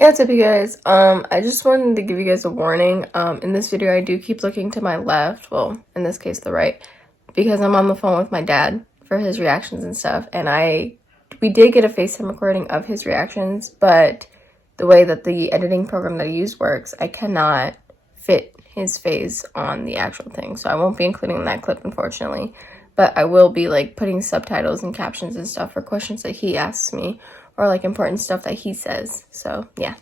Hey, what's up, you guys? I just wanted to give you guys a warning. In this video, I do keep looking to my left, well, in this case, the right, because I'm on the phone with my dad for his reactions and stuff, and we did get a FaceTime recording of his reactions, but the way that the editing program that I use works, I cannot fit his face on the actual thing, so I won't be including that clip, unfortunately, but I will be, like, putting subtitles and captions and stuff for questions that he asks me, or like important stuff that he says. So yeah.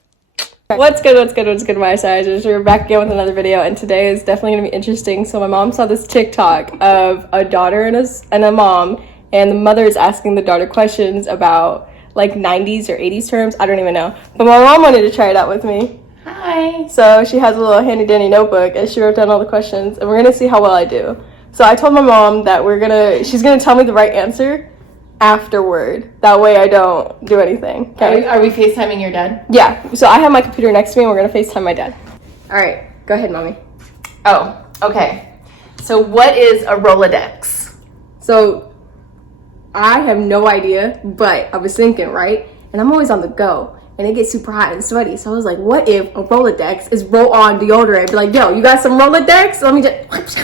What's good, my sizers? We're back again with another video, and today is definitely gonna be interesting. So my mom saw this TikTok of a daughter and a mom, and the mother is asking the daughter questions about like 90s or 80s terms. I don't even know, but my mom wanted to try it out with me. Hi. So she has a little handy dandy notebook and she wrote down all the questions, and we're gonna see how well I do. So I told my mom that she's gonna tell me the right answer afterward. That way I don't do anything. Okay. Are we FaceTiming your dad? Yeah. So I have my computer next to me and we're gonna FaceTime my dad. All right. Go ahead, mommy. Oh, okay. So what is a Rolodex? So I have no idea, but I was thinking, right? And I'm always on the go and it gets super hot and sweaty. So I was like, what if a Rolodex is roll-on deodorant? Be like, yo, you got some Rolodex? Let me just...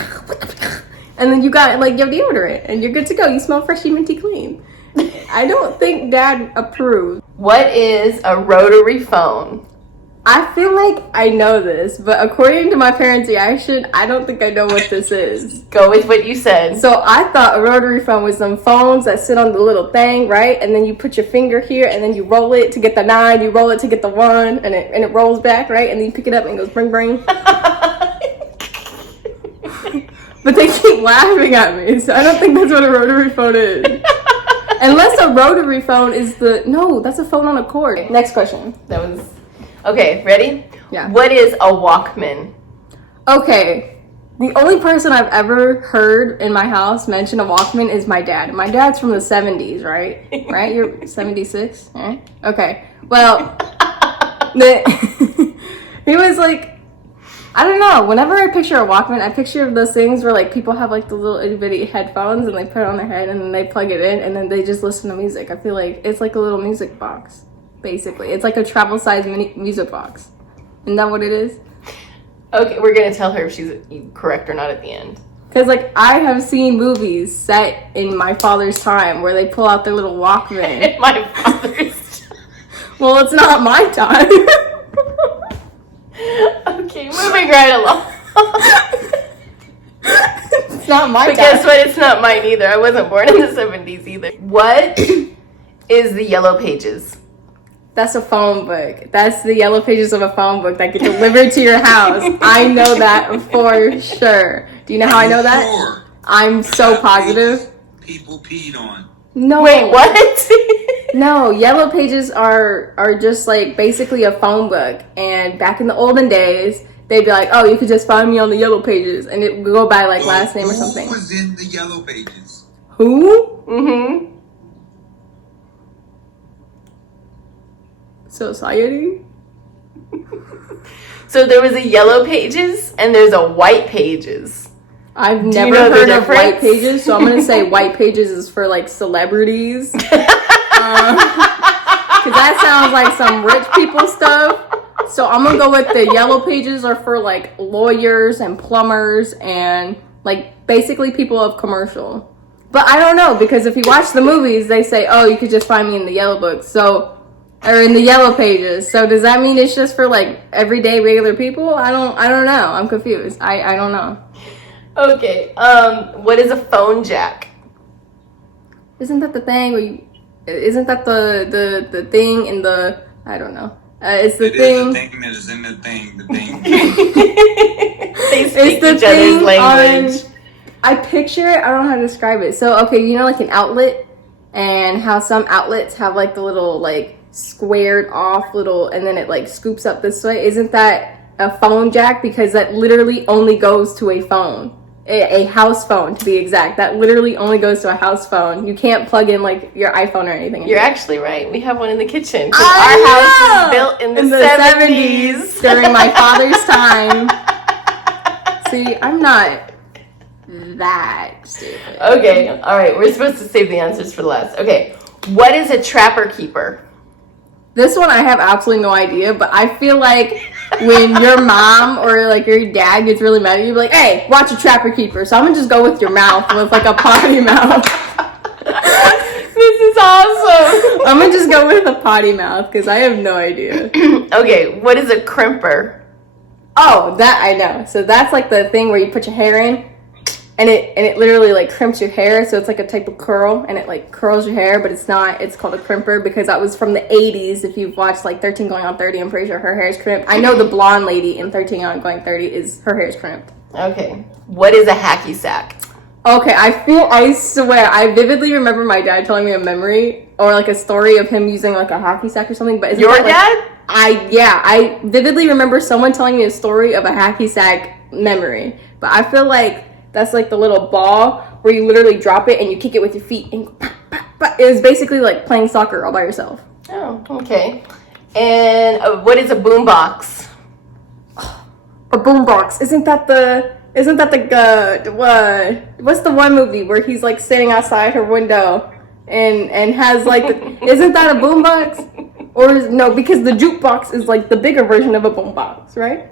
And then you got like your deodorant and you're good to go. You smell freshy, minty clean. I don't think dad approved. What is a rotary phone? I feel like I know this, but according to my parents' reaction, I don't think I know what this is. Go with what you said. So I thought a rotary phone was some phones that sit on the little thing, right? And then you put your finger here and then you roll it to get the 9, you roll it to get the 1, and it rolls back, right? And then you pick it up and it goes bring bring. But they keep laughing at me, so I don't think that's what a rotary phone is. Unless a rotary phone is no, that's a phone on a cord. Next question. Okay, ready? Yeah. What is a Walkman? Okay, the only person I've ever heard in my house mention a Walkman is my dad. My dad's from the 70's, right? Right? You're 76? Right? Okay, well, he was like, I don't know. Whenever I picture a Walkman, I picture those things where like people have like the little itty bitty headphones and they put it on their head and then they plug it in and then they just listen to music. I feel like it's like a little music box, basically. It's like a travel size mini music box. Isn't that what it is? Okay, we're gonna tell her if she's correct or not at the end. Because like I have seen movies set in my father's time where they pull out their little Walkman. In my father's. Well, it's not my time. Okay, moving right along. It's not my time. But guess what? It's not mine either. I wasn't born in the 70s either. What is the Yellow Pages? That's a phone book. That's the yellow pages of a phone book that get delivered to your house. I know that for sure. Do you know how I know that? Sure. I'm so positive. People peed on. No. Wait, what? No, yellow pages are just like basically a phone book. And back in the olden days, they'd be like, oh, you could just find me on the yellow pages. And it would go by like last name or something. Who was in the yellow pages? Who? Mm-hmm. Society? So there was a Yellow Pages and there's a White Pages. I've Do never you know the heard of difference? white pages, so I'm gonna say white pages is for like celebrities. Because that sounds like some rich people stuff. So I'm gonna go with the yellow pages are for like lawyers and plumbers and like basically people of commercial. But I don't know, because if you watch the movies, they say, oh, you could just find me in the yellow book. So, or in the yellow pages. So does that mean it's just for like everyday regular people? I don't know. I'm confused. I don't know. Okay, what is a phone jack? Isn't that the thing where isn't that the thing in the, I don't know. It's the thing. It is the thing that is in the thing. The thing. They speak It's the each other's thing language. I picture it, I don't know how to describe it. So, okay, you know like an outlet and how some outlets have like the little like squared off little, and then it like scoops up this way. Isn't that a phone jack? Because that literally only goes to a phone. A house phone, to be exact. That literally only goes to a house phone. You can't plug in like your iPhone or anything. You're actually right. We have one in the kitchen. Because our house was built in the 70s. during my father's time. See, I'm not that stupid. Okay, all right. We're supposed to save the answers for last. Okay, what is a trapper keeper? This one I have absolutely no idea, but I feel like when your mom or like your dad gets really mad at you, you're like, hey, watch a Trapper Keeper. So I'm gonna just go with your mouth with like a potty mouth. This is awesome. I'm gonna just go with a potty mouth because I have no idea. Okay, what is a crimper? Oh, that I know. So that's like the thing where you put your hair in and it literally like crimps your hair, so it's like a type of curl and it like curls your hair, but it's not. It's called a crimper because that was from the 80's. If you've watched like 13 Going on 30, I'm pretty sure her hair is crimped. I know the blonde lady in 13 Going 30 is her hair is crimped. Okay. What is a hacky sack? Okay, I swear, I vividly remember my dad telling me a memory or like a story of him using like a hacky sack or something. But isn't Your that, like, dad? I vividly remember someone telling me a story of a hacky sack memory. But I feel like that's like the little ball where you literally drop it and you kick it with your feet and go, it was basically like playing soccer all by yourself. Oh, okay. And what is a boombox? A boombox. Isn't that the what's the one movie where he's like sitting outside her window and has like isn't that a boombox? Or no, because the jukebox is like the bigger version of a boombox, right?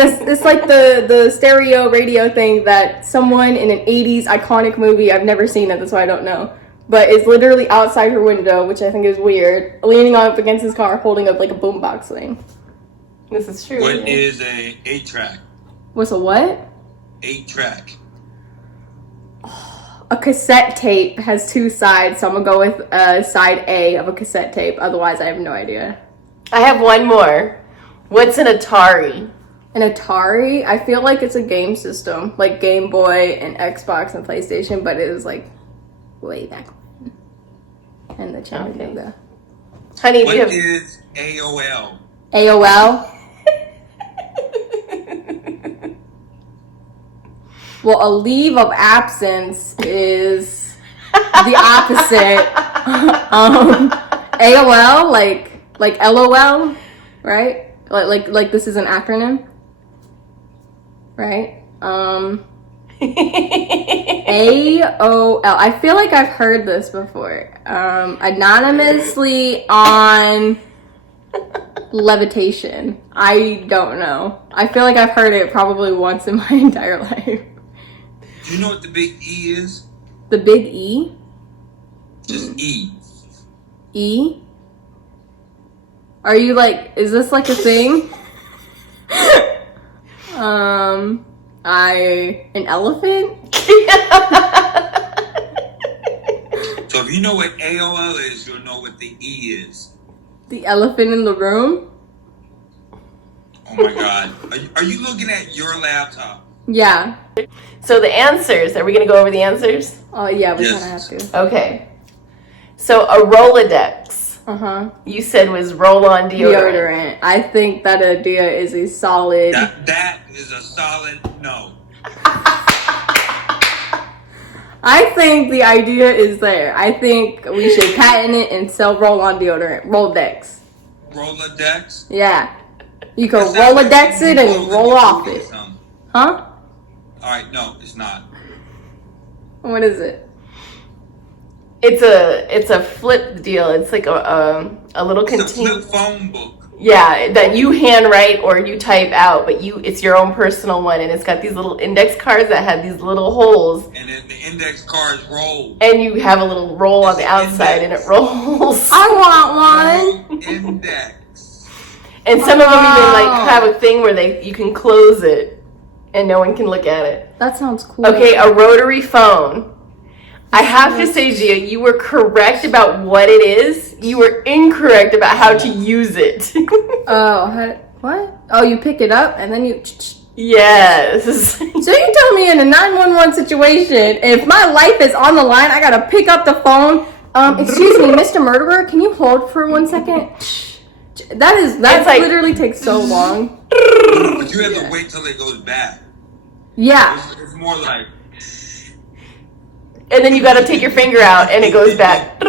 It's like the stereo radio thing that someone in an 80's iconic movie, I've never seen it, that's why I don't know, but is literally outside her window, which I think is weird, leaning up against his car holding up like a boombox thing. This is true. What is a 8-track? What's a what? 8-track. A cassette tape has two sides, so I'm gonna go with side A of a cassette tape. Otherwise, I have no idea. I have one more. What's an Atari? An Atari, I feel like it's a game system, like Game Boy and Xbox and PlayStation, but it was like way back when. And the champion of the Honey, do What you have... is AOL? AOL. Well, a leave of absence is the opposite. AOL, like LOL, right? Like this is an acronym, right? AOL. I feel like I've heard this before. Anonymously on levitation. I don't know. I feel like I've heard it probably once in my entire life. Do you know what the big E is? The big E? Just E. E? Are you like, is this like a thing? An elephant? So if you know what AOL is, you'll know what the E is. The elephant in the room? Oh my God. Are you looking at your laptop? Yeah. So the answers, are we going to go over the answers? Oh, yeah, we Yes. kind of have to. Okay. So a Rolodex, Uh-huh. you said was roll-on deodorant. I think that idea is a solid... That is a solid no. I think the idea is there. I think we should patent it and sell roll-on deodorant. Rolodex. Rolodex? Yeah. You can That sounds like Rolodex it and something roll you off do or it. something. Huh? Alright, no, it's not. What is it? It's a flip deal. It's like a little It's a container. flip phone book. Yeah, that you handwrite or you type out, but it's your own personal one, and it's got these little index cards that have these little holes, And then the index cards roll. and you have a little roll on the outside, and it rolls. I want one. Index. And some of them even like have a thing where you can close it, and no one can look at it. That sounds cool. Okay, a rotary phone. I have to say, Gia, you were correct about what it is. You were incorrect about how to use it. Oh, what? Oh, you pick it up and then you... Yes. So you tell me in a 911 situation, if my life is on the line, I gotta pick up the phone. Excuse me, Mr. Murderer, can you hold for 1 second? That like- literally takes so long. But you have to wait till it goes back. Yeah. It's more like... And then you got to take your finger out, and it goes back.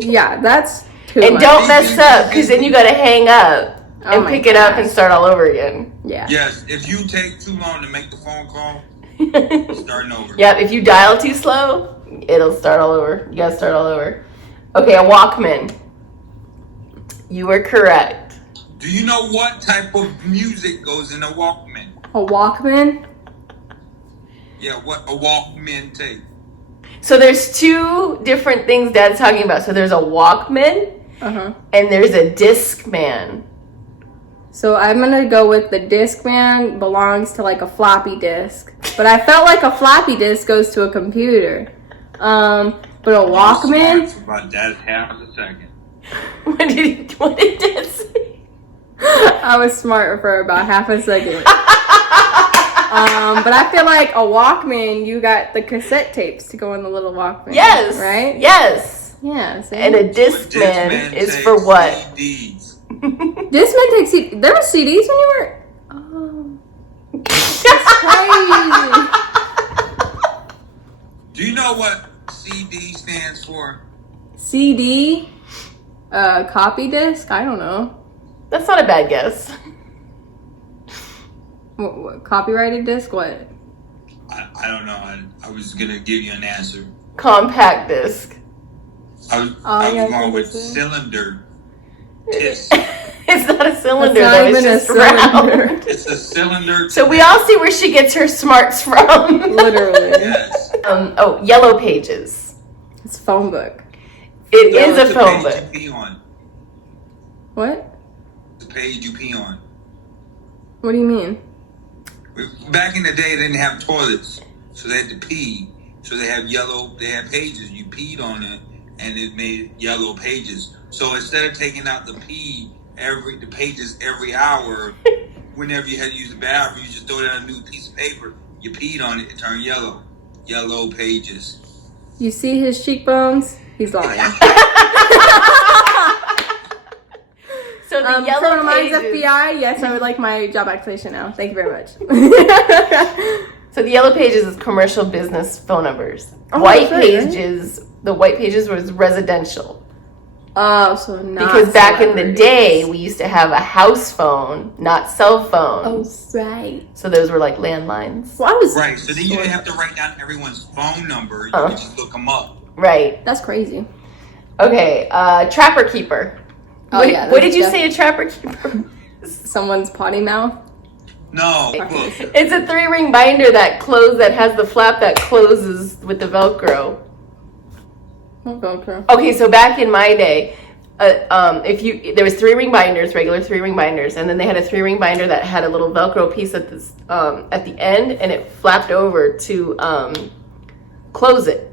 Yeah, that's too And much. don't mess up, because then you got to hang up Oh and my pick it up and gosh. start all over again. Yeah. Yes, if you take too long to make the phone call, it's starting over. Yep, if you dial too slow, it'll start all over. You got to start all over. Okay, a Walkman. You were correct. Do you know what type of music goes in a Walkman? A Walkman? Yeah, what a Walkman tape. So there's two different things Dad's talking about. So there's a Walkman Uh-huh. and there's a Discman. So I'm gonna go with the Discman belongs to like a floppy disk. But I felt like a floppy disk goes to a computer. But a Walkman? For about that half a second. What did Dad say? I was smart for about half a second. But I feel like a Walkman, you got the cassette tapes to go in the little Walkman. Yes. Right? Yes. Yeah. See? And a Discman is for what? CDs. Discman takes CDs. There were CDs when you were... Oh. That's crazy. Do you know what CD stands for? CD? Copy disc? I don't know. That's not a bad guess. What, copyrighted disc? What? I don't know. I was gonna give you an answer. Compact disc. I was yeah, going with that's it. cylinder disc. It's not a cylinder, That's not though. even It's just a cylinder. round. It's a cylinder. So we all see where she gets her smarts from. Literally. Yes. Yellow Pages. It's a phone book. It That is was a the phone page book. you pee on. What? The page you pee on. What do you mean? Back in the day, they didn't have toilets, so they had to pee. So they had pages. You peed on it, and it made yellow pages. So instead of taking out the pages every hour, whenever you had to use the bathroom, you just throw down a new piece of paper. You peed on it, it turned yellow. Yellow pages. You see his cheekbones? He's lying. So the Yellow Criminal Minds Pages. FBI, yes, I would like my job application now. Thank you very much. So the Yellow Pages is commercial business phone numbers. Oh, White that's right, right? Pages, the White Pages was residential. Oh, so not Because back in the celebrities. day, we used to have a house phone, not cell phones. Oh, right. So those were like landlines. Well, I was Right, so then you didn't have to write down everyone's phone number. You Uh. could just look them up. Right. That's crazy. Okay, Trapper Keeper. Oh, what, yeah, what that's did you say a Trapper Keeper? Someone's potty mouth. No, look. It's a 3-ring binder that has the flap that closes with the Velcro. Okay. Okay, so back in my day, there was 3-ring binders, regular 3-ring binders, and then they had a 3-ring binder that had a little Velcro piece at the end, and it flapped over to close it.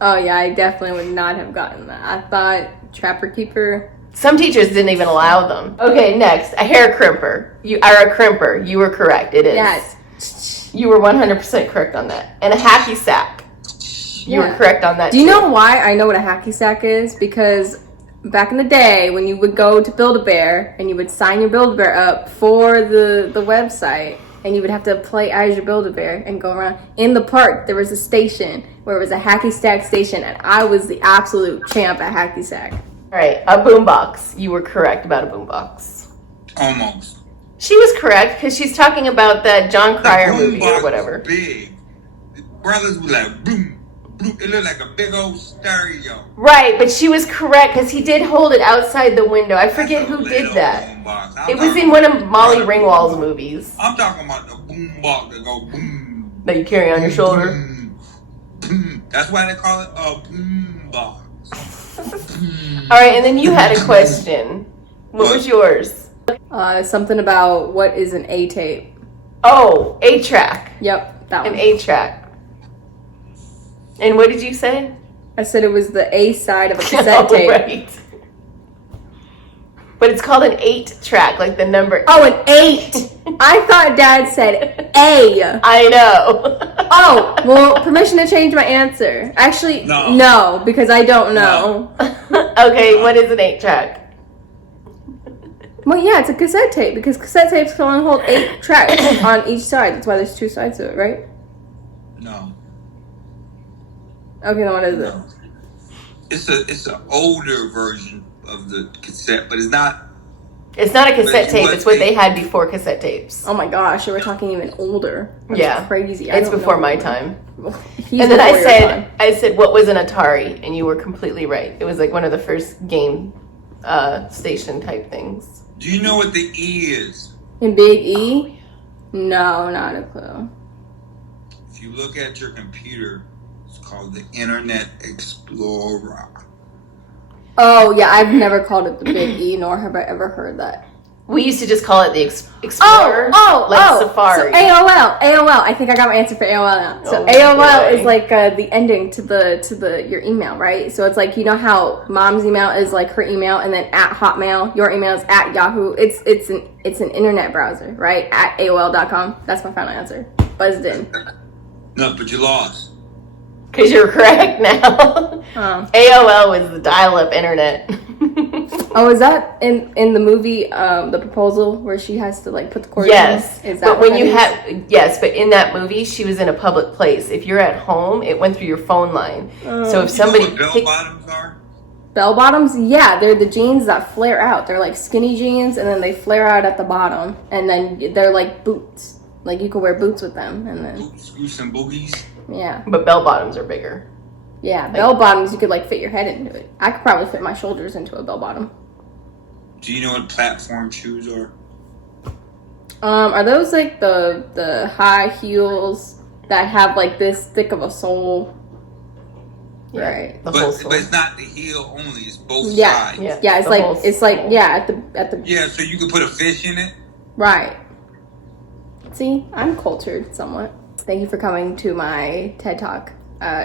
Oh, yeah, I definitely would not have gotten that. I thought Trapper Keeper. Some teachers didn't even allow them. Okay, next, a hair crimper. You are a crimper. You were correct. It is. Yes. You were 100% correct on that. And a hacky sack. You were Yeah. correct on that. Do you too. know why I know what a hacky sack is? Because back in the day, when you would go to Build-A-Bear and you would sign your Build-A-Bear up for the website, and you would have to play as your Build-A-Bear and go around. In the park, there was a station where it was a hacky sack station, and I was the absolute champ at hacky sack. All right, a boombox. You were correct about a boombox. Almost. She was correct because she's talking about that John Cryer The movie boombox or whatever. was big. The brothers were like boom, boom. It looked like a big old stereo. Right, but she was correct because he did hold it outside the window. I forget who did that. It was in one of Molly Ringwald's movies I'm talking about the boom box that go boom. that you carry on your shoulder. Boom, boom. That's why they call it a boom box. All right, and then you had a question. What was yours? Something about what is an A tape. Oh, 8-track. Yep, that An one. 8-track. And what did you say? I said it was the A side of a cassette tape. Right. But it's called an 8-track, like the number. Oh, an 8. I thought Dad said A. I know. Oh, well, permission to change my answer. Actually, No. no, because I don't know. Okay, what is an 8-track? Well, yeah, it's a cassette tape because cassette tapes can only hold 8 tracks on each side. That's why there's 2 sides to it, right? No. Okay, then what is it? No. It's an older version of the cassette, but it's not. It's not a cassette But tape. what It's what they tape? had before cassette tapes. Oh my gosh, we're talking even older. That's Yeah. crazy. It's before my time. He's And then before your time. I said, what was an Atari? And you were completely right. It was like one of the first game station type things. Do you know what the E is? In Big E? No, not a clue. If you look at your computer, it's called the Internet Explorer. Oh, yeah, I've never called it the Big E, nor have I ever heard that. We used to just call it the Explorer, Safari. So AOL. I think I got my answer for AOL now. So Oh, AOL boy. is like the ending to the your email, right? So it's like, you know how mom's email is like her email, and then at Hotmail, your email is at Yahoo. It's an internet browser, right? At AOL.com. That's my final answer. Buzzed in. No, but you lost. Because you're correct now. Oh. AOL was the dial-up internet. Oh, is that in the movie, The Proposal, where she has to like put the cord Yes, in? Is that but what when you that is? yes, but in that movie, she was in a public place. If you're at home, it went through your phone line. So if somebody You know what bell bottoms are? Bell bottoms, yeah, they're the jeans that flare out. They're like skinny jeans, and then they flare out at the bottom, and then they're like boots. Like you can wear boots with them, and then Goose and boogies. yeah, but bell bottoms are bigger. yeah, bell bottoms you could like fit your head into it. I could probably fit my shoulders into a bell bottom. Do you know what platform shoes are? Are those like the high heels that have like this thick of a sole? Yeah, Right. the whole But it's not the heel only. It's both Yeah, sides. yeah, it's the like whole it's like sole. yeah at the Yeah, so you can put a fish in it. right. See, I'm cultured somewhat. Thank you for coming to my TED Talk.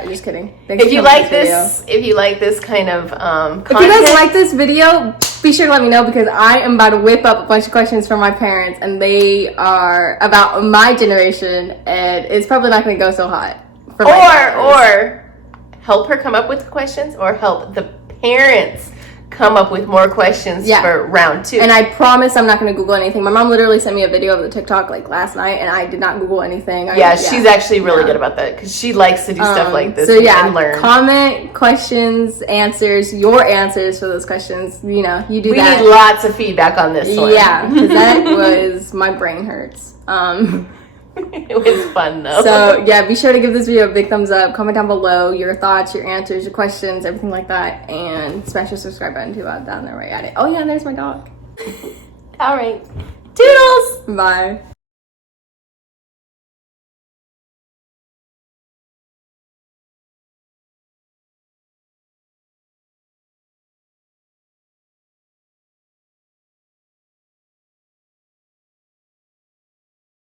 Just kidding. Thanks If for you coming like to this, if you like this kind of If you content, guys like this video, be sure to let me know, because I am about to whip up a bunch of questions from my parents, and they are about my generation, and it's probably not going to go so hot. For my daughters. or help her come up with the questions, or help the parents come up with more questions Yeah. for round 2. And I promise I'm not going to Google anything. My mom literally sent me a video of the TikTok like last night, and I did not Google anything. She's actually really good about that, because she likes to do stuff like this So yeah, and learn. comment, questions, answers, your answers for those questions. You know, you do We that. need lots of feedback on this one. Yeah, because that was, my brain hurts. It was fun though. So yeah, be sure to give this video a big thumbs up. Comment down below your thoughts, your answers, your questions, everything like that, and smash the subscribe button too down there right at it. Oh yeah, and there's my dog. All right. Toodles! Bye.